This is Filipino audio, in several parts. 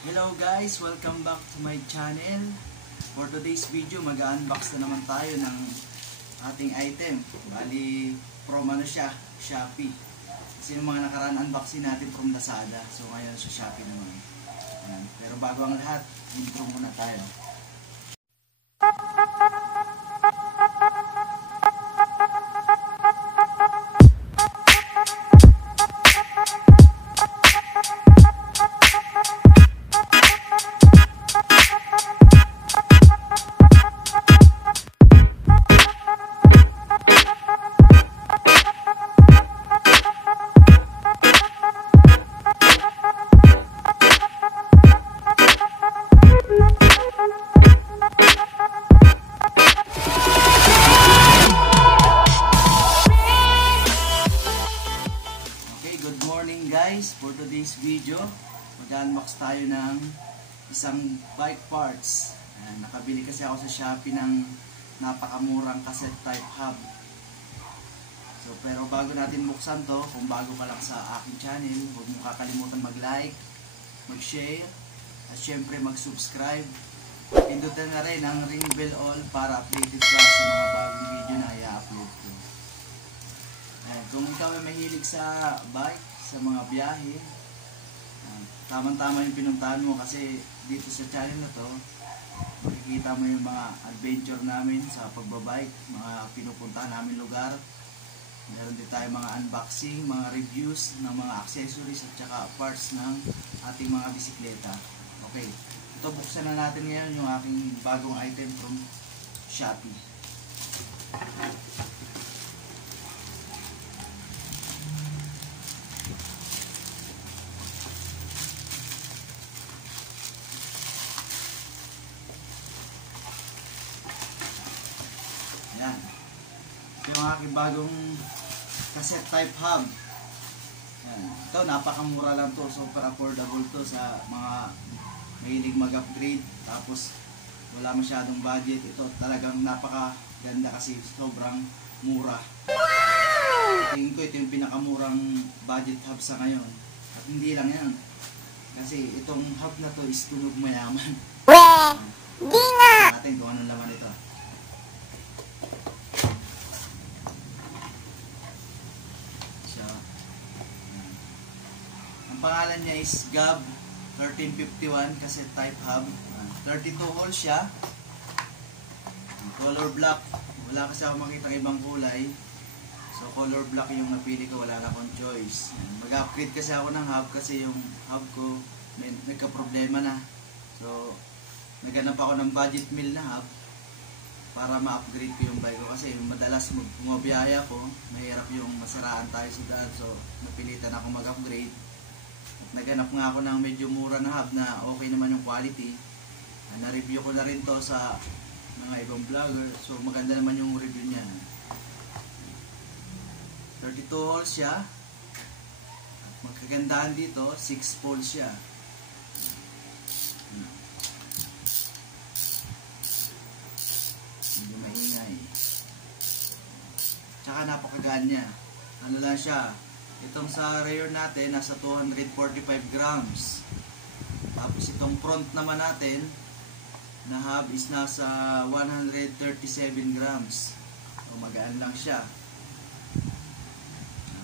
Hello guys, welcome back to my channel. For today's video, mag-unbox na naman tayo ng ating item. Bali, from ano siya, Shopee. Kasi yung mga nakaraan unboxing natin from Lazada. So ngayon sa Shopee naman. Ayan. Pero bago ang lahat, intro muna tayo. Guys, for today's video, mag-unbox tayo ng isang bike parts. Ayan, nakabili kasi ako sa Shopee ng napakamurang cassette type hub. So, pero bago natin buksan to, kung bago ka lang sa aking channel, huwag mong kakalimutan mag-like, mag-share, at syempre mag-subscribe. Pindutin na rin ang ring bell all para updated ka sa mga bagong video na i-upload ko. Ayan, kung ikaw ay mahilig sa bike, sa mga biyahe, tamang-tama yung pinuntahan mo kasi dito sa channel na to makikita mo yung mga adventure namin sa pagbabike, mga pinupuntahan namin lugar. Meron din tayo mga unboxing, mga reviews ng mga accessories at saka parts ng ating mga bisikleta. Okay, ito buksan na natin ngayon yung aking bagong item from Shopee. Yan. Yung aking bagong cassette type hub. Yan. Ito, napakamura lang to. Super affordable to sa mga mahilig mag-upgrade. Tapos, wala masyadong budget. Ito talagang napakaganda kasi sobrang mura. Tingin ko ito yung pinakamurang budget hub sa ngayon. At hindi lang yan. Kasi itong hub na to is Tunog Mayaman. Di nga! Natin kung anong laman ito. Ang pangalan niya is GUB 1351 cassette type hub. 32 holes siya. Color black. Wala kasi ako makita ibang kulay. So color black yung napili ko, wala na akong choice. Mag-upgrade kasi ako ng hub kasi yung hub ko nagka-problema na. So naghanap ako ng budget meal na hub para ma-upgrade ko yung bike ko kasi madalas bumabiyahe ako, mahirap yung masaraan tayo sa daan. So napilitan ako mag-upgrade. Naghanap nga ako ng medyo mura na hub na okay naman yung quality. Na-review ko na rin to sa mga ibang vlogger. So maganda naman yung review niya. 32 holes siya. Magkagandahan dito, 6 poles siya. Hindi maingay. Tsaka napakagaan niya. Ano lang siya, itong sa rear natin nasa 245 grams. Tapos itong front naman natin na hub is nasa 137 grams. So magaan lang siya.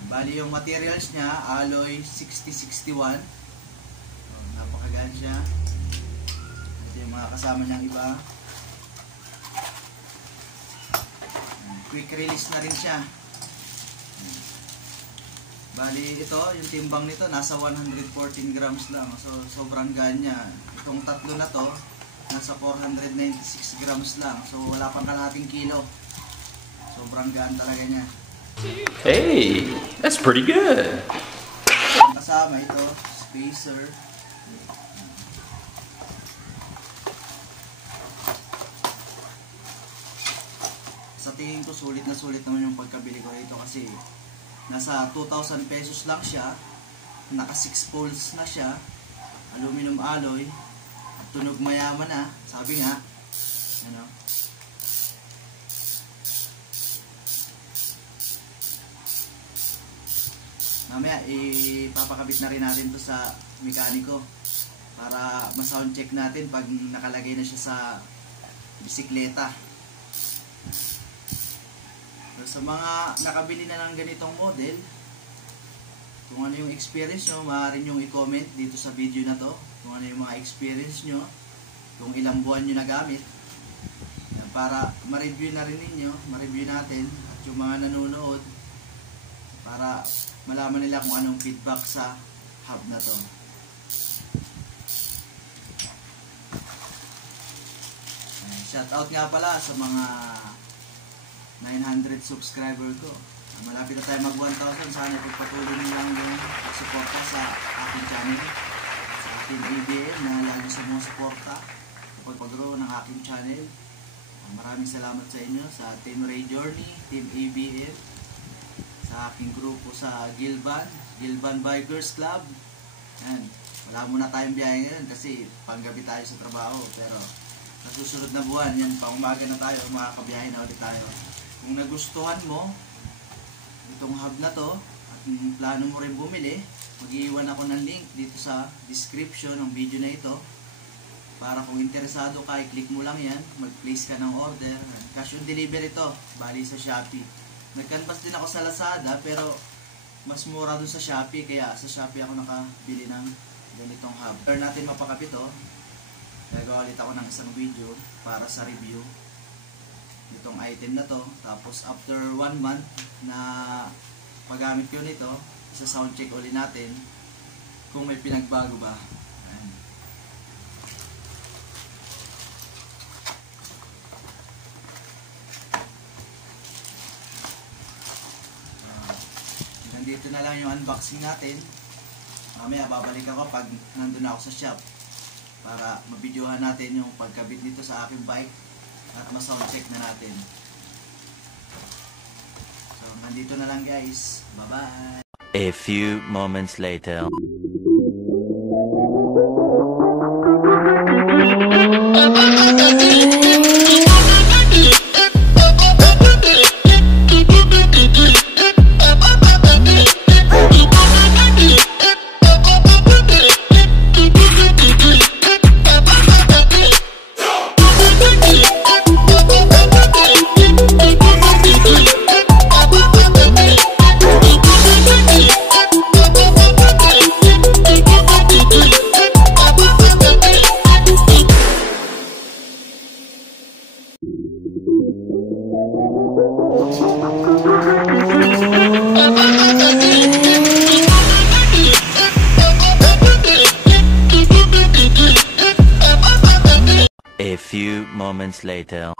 Bali yung materials niya, alloy 6061. So, napakagaan siya. Ito yung mga kasama niyang iba. Quick release na rin siya. Bali ito, yung timbang nito nasa 114 grams lang. So sobrang gaan niya. Itong tatlo na to nasa 496 grams lang. So wala pang kalahating kilo. Sobrang gaan talaga niya. Hey, that's pretty good. Kasama ito, spacer. Sa tingin ko sulit naman yung pagkabili ko rito kasi nasa 2,000 pesos lang siya. Naka 6 poles na siya. Aluminum alloy. Tunog mayaman na. Sabi nga. Ano? Mamaya ipapakabit na rin natin to sa mekaniko. para ma-sound check natin pag nakalagay na siya sa bisikleta. So, sa mga nakabili na ng ganitong model, kung ano yung experience nyo, maaari nyo i-comment dito sa video na to kung ano yung mga experience nyo, kung ilang buwan nyo nagamit, para ma-review na rin ninyo, ma-review natin at yung mga nanonood para malaman nila kung anong feedback sa hub na to. Shoutout nga pala sa mga 900 subscriber ko. Malapit na tayo mag 1,000. Sana pagpatuloy nyo lang yung suporta sa aking channel, sa aking ABM na lagi sa mga suporta kapag pag-grow ng aking channel. Maraming salamat sa inyo, sa Team Ray Journey, Team ABM, sa aking grupo sa Gilban Bikers Club. Yan. Wala muna tayong biyahe ngayon kasi panggabi tayo sa trabaho, pero sa susunod na buwan, yan, pang umaga na tayo, makakabiyahe na ulit tayo. Kung nagustuhan mo itong hub na to at plano mo rin bumili, mag-iwan ako ng link dito sa description ng video na ito para kung interesado ka, i-click mo lang yan, mag-place ka ng order. Cash on delivery ito, bali sa Shopee. Nag-canvas din ako sa Lazada pero mas mura dun sa Shopee, kaya sa Shopee ako nakabili ng ganitong hub. Para natin mapakapit ito, gagawa ulit ako ng isang video para sa review itong item na to. Tapos after 1 month na paggamit ko nito, isa sound check ulit natin kung may pinagbago ba. Ayan. Nandito na lang yung unboxing natin. Mamaya babalik ako pag nandun ako sa shop para mabidyohan natin yung pagkabit nito sa aking bike at ma-sound check na natin. So, nandito na lang guys. Bye-bye! A few moments later. A few moments later.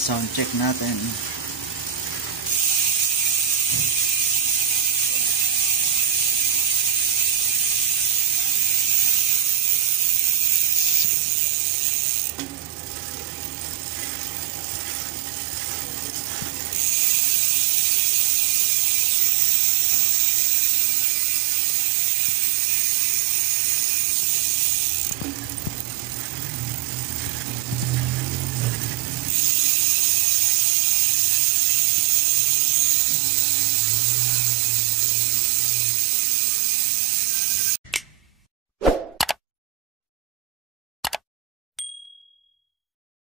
Sound check natin.